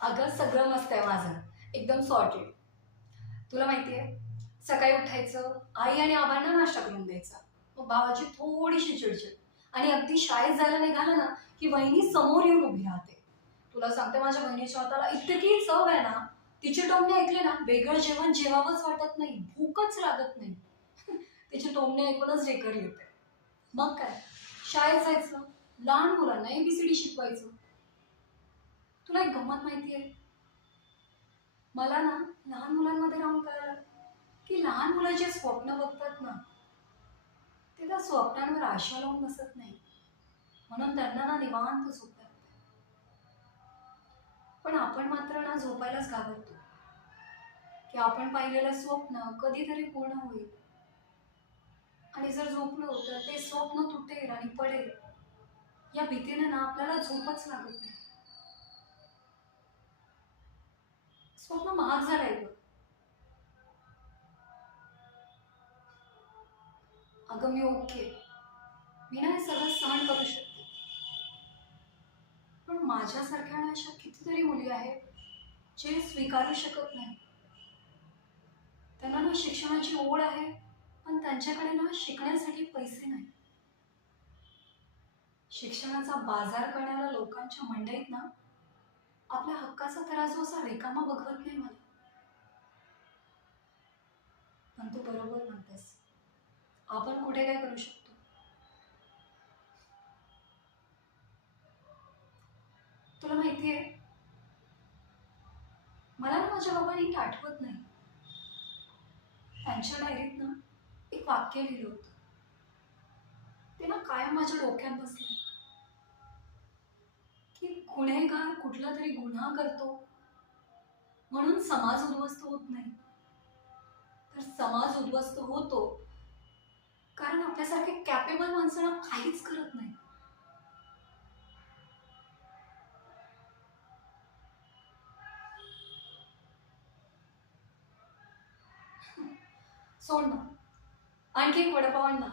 अगं सगळं मस्त आहे माझं. एकदम सॉर्टेड. तुला माहिती आहे, सकाळी उठायचं, आई आणि आबांना नाश्ता करून द्यायचा. मग भावाची थोडीशी चिडचिड आणि अगदी शाळेत जायला निघालं ना, की वहिनी समोर येऊन उभी राहते. तुला सांगते माझ्या बहिणीच्या हाताला इतकी चव आहे ना, तिचे टोमणे ऐकले ना, वेगळं जेवण जेवावंच वाटत नाही, भूकच लागत नाही. तिचे टोमणे ऐकूनच ढेकर येते. मग काय, शाळेत जायचं, लहान मुलांना एबीसीडी शिकवायचं. तुला एक गंमत माहिती आहे? मला ना लहान मुलांमध्ये राहून कळलं की लहान मुलं जे स्वप्न बघतात ना, ते त्या स्वप्नांवर आशा लावून बसत नाही. म्हणून त्यांना ना निवांत झोप लागते. पण आपण मात्र ना झोपायलाच घाबरतो की आपण पाहिलेलं स्वप्न कधीतरी पूर्ण होईल, आणि जर झोपलो तर ते स्वप्न तुटेल आणि पडेल, या भीतीने ना आपल्याला झोपच लागत नाही. स्वप्न महाग झालंय ग. अगं मी ओके, मी ना हे सगळं सहन करू शकते. पण माझ्यासारख्या ना अशा कितीतरी मुली आहेत जे स्वीकारू शकत नाही. त्यांना ना शिक्षणाची ओढ आहे, पण त्यांच्याकडे ना शिकण्यासाठी पैसे नाही. शिक्षणाचा बाजार करणाऱ्या लोकांच्या मंडईत ना आपल्या हक्काचा तराजू असा रिकामा बघवत नाही मला. पण तू बरोबर म्हणतेस, आपण कुठे काय करू शकतो. तुला माहितीये, मला ना माझ्या बाबांनी नीट आठवत नाही, त्यांच्या डायरीत ना एक वाक्य लिहिलं होतं. ते ना कायम माझ्या डोक्यात बसले की गुन्हेगार कुठला तरी गुन्हा करतो म्हणून समाज उद्ध्वस्त होत नाही, तर समाज उद्ध्वस्त होतो कारण आपल्यासारखे कॅपेबल माणसाला काहीच करत नाही. सोड ना, आणखी एक वडापाव आण ना.